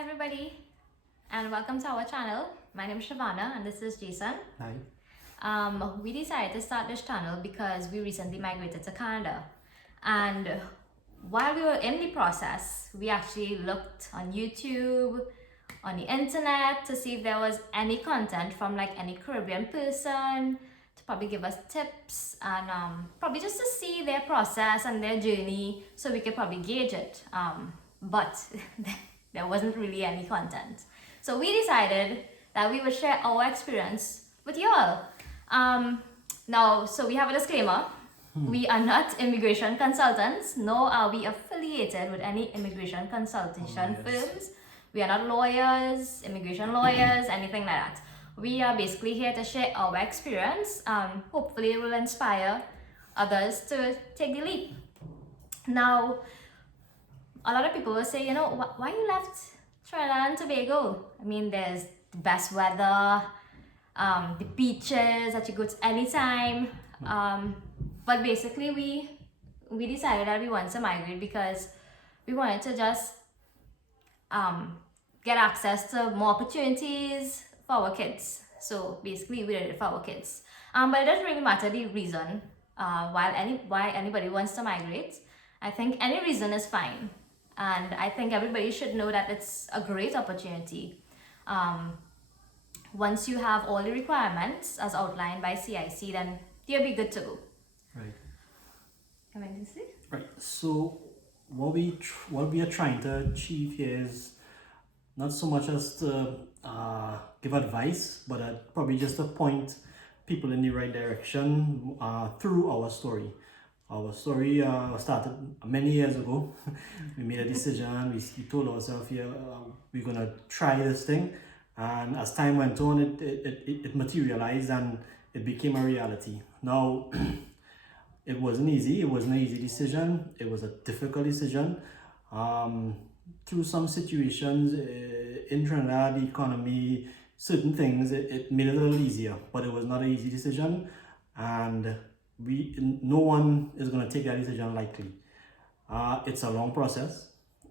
Hi everybody and welcome to our channel. My name is Shavana and this is Jason. Hi. We decided to start this channel because we recently migrated to Canada, and while we were in the process we actually looked on YouTube, on the internet, to see if there was any content from like any Caribbean person to probably give us tips and probably just to see their process and their journey so we could probably gauge it, but there wasn't really any content. So we decided that we would share our experience with you all. Now, so we have a disclaimer. We are not immigration consultants, nor are we affiliated with any immigration consultation firms. We are not lawyers, immigration lawyers, anything like that. We are basically here to share our experience. Hopefully it will inspire others to take the leap. Now, a lot of people will say, why you left Trinidad and Tobago? I mean, there's the best weather, the beaches that you go to anytime. But basically, we decided that we wanted to migrate because we wanted to just get access to more opportunities for our kids. So basically, we did it for our kids. But it doesn't really matter the reason why anybody wants to migrate. I think any reason is fine. And I think everybody should know that it's a great opportunity. Once you have all the requirements as outlined by CIC, then you'll be good to go. Right. Come in, see? Right. So what we are trying to achieve here is not so much as to give advice, but probably just to point people in the right direction through our story. Our story started many years ago. We made a decision. We told ourselves, we're gonna try this thing, and as time went on, it materialized and it became a reality. Now, it wasn't easy. It wasn't an easy decision. It was a difficult decision. Through some situations in Trinidad, the economy, certain things, it made it a little easier, but it was not an easy decision, and no one is going to take that decision lightly. It's a long process.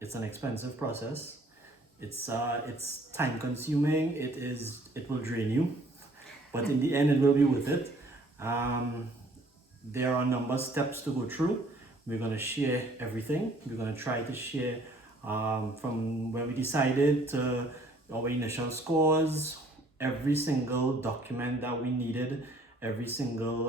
It's an expensive process. It's time consuming. It will drain you, but in the end, it will be worth it. There are a number of steps to go through. We're going to share everything. We're going to try to share from when we decided to our initial scores, every single document that we needed, every single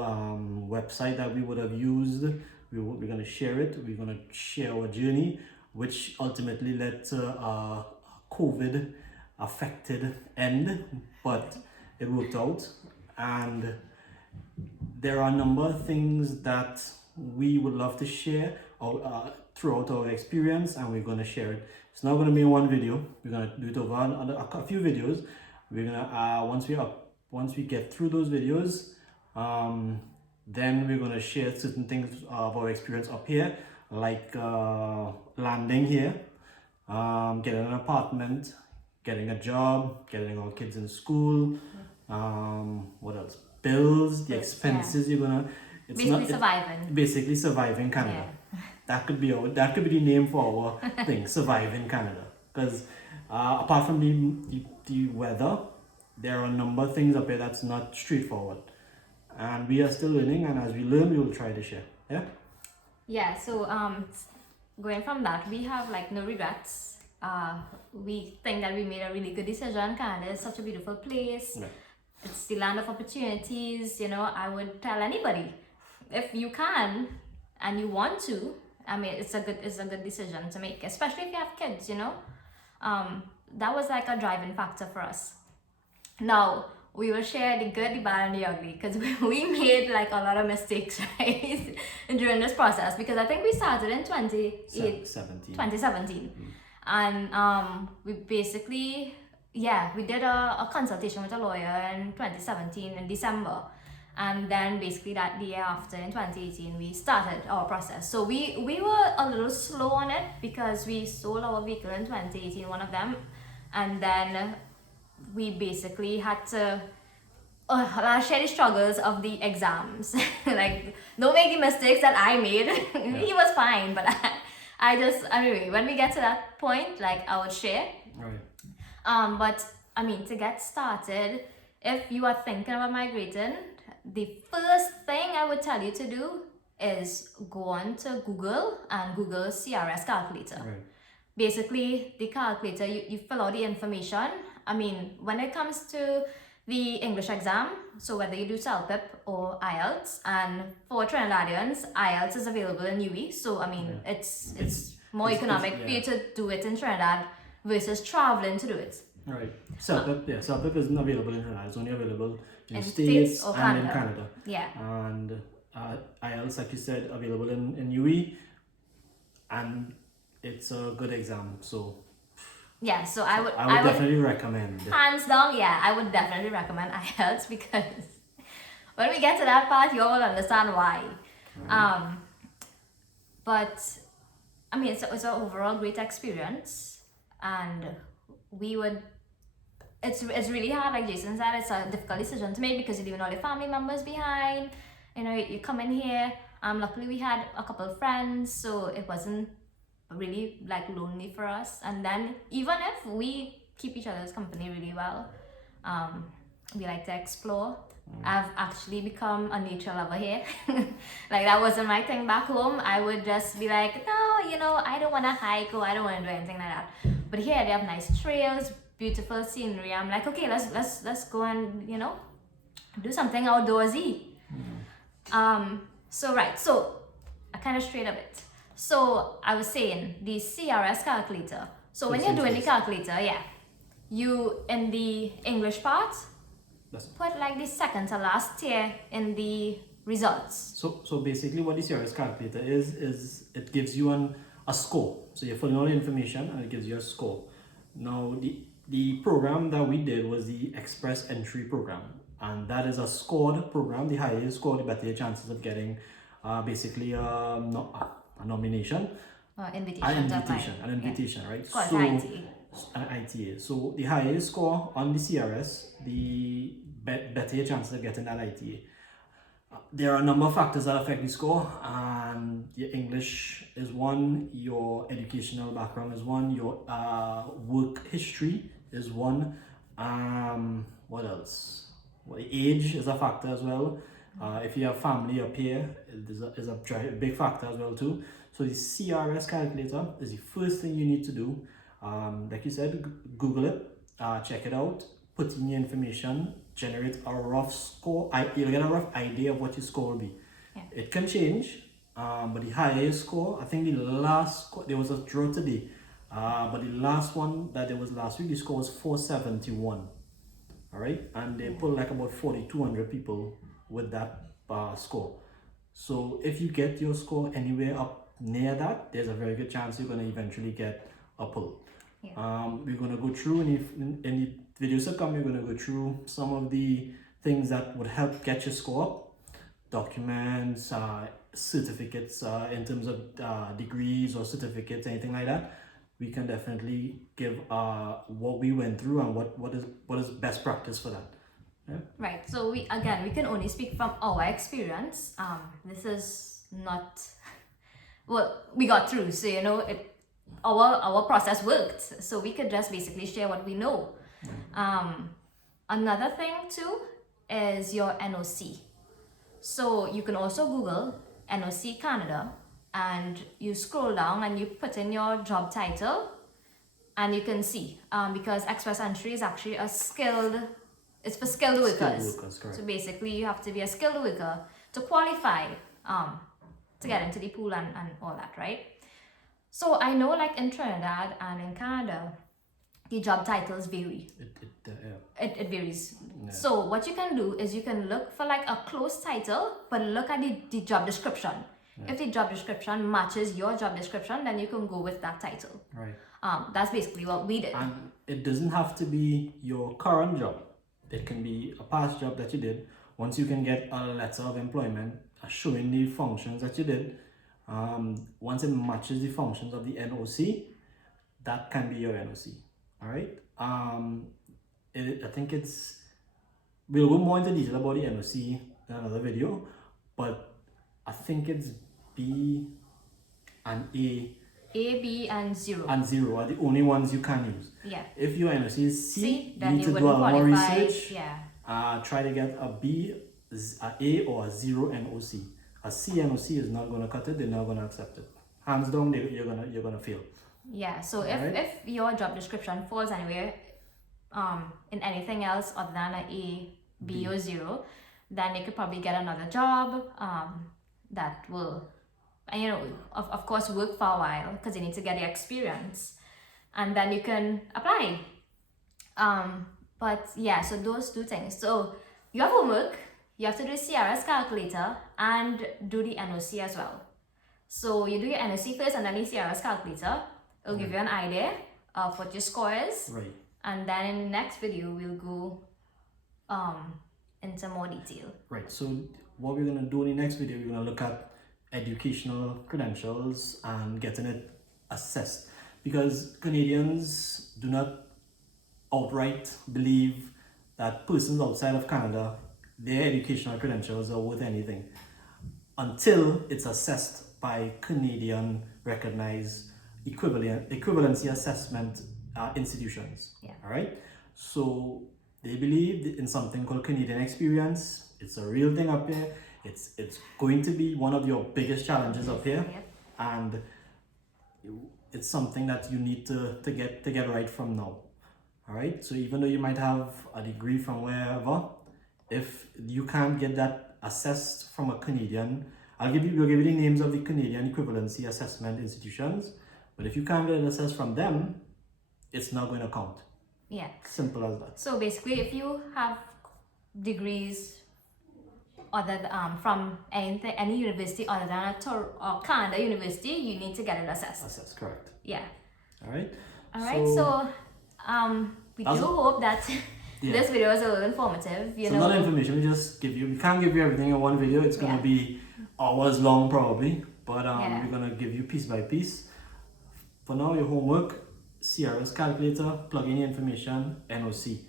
website that we would have used. We're going to share it. We're going to share our journey, which ultimately led to a COVID affected end, but it worked out. And there are a number of things that we would love to share throughout our experience, and we're going to share it. It's not going to be one video. We're going to do it over a few videos. We're going to once we get through those videos, then we're going to share certain things of our experience up here, like landing here, getting an apartment, getting a job, getting our kids in school, what else? Bills, the expenses you're gonna. Basically surviving Canada. Yeah. That could be the name for our thing, surviving Canada. Because apart from the weather, there are a number of things up here that's not straightforward. And we are still learning, and as we learn, we will try to share. Yeah, so going from that, we have like no regrets. We think that we made a really good decision. Canada is such a beautiful place. Yeah. It's the land of opportunities. I would tell anybody, if you can and you want to, I mean, it's a good decision to make, especially if you have kids. That was like a driving factor for us. Now, we will share the good, the bad, and the ugly, because we made like a lot of mistakes, right, during this process, because I think we started in 2017. And we basically, we did a consultation with a lawyer in 2017 in December, and then basically that the year after in 2018 we started our process. So we were a little slow on it because we sold our vehicle in 2018, one of them, and then we basically had to share the struggles of the exams. Like, don't make the mistakes that I made. He was fine, but anyway, when we get to that point, like I would share. Right. But I mean, to get started, if you are thinking about migrating, the first thing I would tell you to do is go on to Google and Google CRS Calculator. Right. Basically, the calculator, you fill out the information. I mean, when it comes to the English exam, so whether you do CELPIP or IELTS, and for Trinidadians, IELTS is available in UE. So I mean, it's more economic for you to do it in Trinidad versus traveling to do it. Right. CELPIP isn't available in Trinidad. It's only available in the States States or and in Canada. Canada. Yeah. And IELTS, like you said, available in UE, and it's a good exam. So Yeah, so I would definitely recommend. hands down, yeah, I would definitely recommend IELTS because when we get to that part, you all will understand why. But I mean, it's an overall great experience, and we would. It's really hard, like Jason said. It's a difficult decision to make because you're leaving all your family members behind. You know, you come in here. Luckily we had a couple of friends, so it wasn't really like lonely for us. And then even if we keep each other's company really well, we like to explore. I've actually become a nature lover here. Like that wasn't my thing back home. I would just be like, no, you know, I don't want to hike or I don't want to do anything like that. But here they have nice trails, beautiful scenery. I'm like, okay, let's go and, you know, do something outdoorsy. So I kind of strayed a bit. So I was saying the CRS calculator. So when you're doing the calculator, you in the English part put like the second to last tier in the results. So basically, what the CRS calculator is it gives you a score. So you're filling all the information and it gives you a score. Now the program that we did was the Express Entry program, and that is a scored program. The higher you score, the better your chances of getting basically a nomination. An invitation, right? Called ITA. An ITA. So the higher you score on the CRS, the better your chances of getting that ITA. There are a number of factors that affect the score, and your English is one, your educational background is one, your work history is one. What else? Well, age is a factor as well. If you have family up here, is a big factor as well too. So the CRS calculator is the first thing you need to do. Like you said, Google it, check it out, put in your information, generate a rough score. You'll get a rough idea of what your score will be. Yeah. It can change, but the higher your score, I think the last score, there was a draw today, but the last one that there was last week, the score was 471. All right, and they put like about 4,200 people with that score. So if you get your score anywhere up near that, there's a very good chance you're going to eventually get a pull. We're going to go through in the videos to come, we're going to go through some of the things that would help get your score up. Documents, certificates, in terms of degrees or certificates, anything like that. We can definitely give what we went through and what is best practice for that. Yeah? Right. So we can only speak from our experience. This is not well, we got through. So you know, our process worked. So we could just basically share what we know. Another thing too is your NOC. So you can also Google NOC Canada, and you scroll down and you put in your job title, and you can see because Express Entry is actually it's for skilled workers. So basically you have to be a skilled worker to qualify to get into the pool and all that, right? So I know like in Trinidad and in Canada, the job titles vary. It varies. Yeah. So what you can do is you can look for like a close title, but look at the job description. Yeah. If the job description matches your job description, then you can go with that title. Right. That's basically what we did. And it doesn't have to be your current job. It can be a past job that you did. Once you can get a letter of employment showing the functions that you did, once it matches the functions of the NOC, that can be your NOC. All right. I think we'll go more into detail about the NOC in another video, but I think it's B and A A, B, and 0. and 0 are the only ones you can use. Yeah. If your NOC is C, you then need to do a wouldn't lot more qualify. research. Yeah. Try to get a B, a A, or a 0 NOC. A C NOC is not going to cut it. They're not going to accept it. Hands down, you're gonna fail. Yeah. So Right? if your job description falls anywhere in anything else other than a A, B, or 0, then you could probably get another job that will, and you know, of course, work for a while because you need to get the experience, and then you can apply. But yeah, so those two things. So you have homework, you have to do CRS calculator and do the NOC as well. So you do your NOC first and then the CRS calculator. It'll give you an idea of what your score is. Right. And then in the next video, we'll go into more detail. Right. So what we're gonna do in the next video, we're gonna look at educational credentials and getting it assessed, because Canadians do not outright believe that persons outside of Canada, their educational credentials are worth anything until it's assessed by Canadian recognized equivalency assessment institutions. Yeah. All right. So they believe in something called Canadian experience. It's a real thing up here. It's going to be one of your biggest challenges up here, and it's something that you need to get right from now. All right. So even though you might have a degree from wherever, if you can't get that assessed from a Canadian, we'll give you the names of the Canadian equivalency assessment institutions. But if you can't get it assessed from them, it's not going to count. Yeah. Simple as that. So basically, if you have degrees other from any university other than or Canada University, you need to get it assessed. Assessed, correct. Yeah. All right. All right. So we do hope that this video is a little informative. You know, a lot of information. We can't give you everything in one video. It's gonna be hours long probably, but we're gonna give you piece by piece. For now, your homework: CRS calculator, plug in your information, NOC.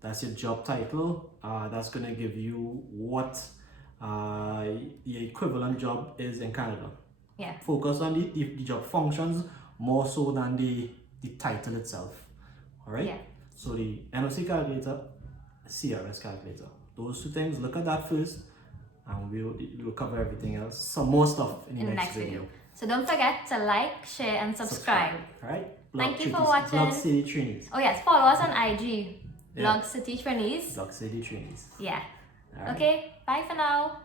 That's your job title. That's gonna give you what the equivalent job is in Canada. Yeah. Focus on the job functions more so than the title itself. All right. Yeah. So the NOC calculator, CRS calculator. Those two things. Look at that first, and we'll cover everything else. Some more stuff in the next video. So don't forget to like, share, and subscribe. All right. Thank you for watching. Blog City Trainees. Oh yes, follow us on IG. Blog City Trainees. Blog City Trainees. Yeah. All right. Okay. Bye for now.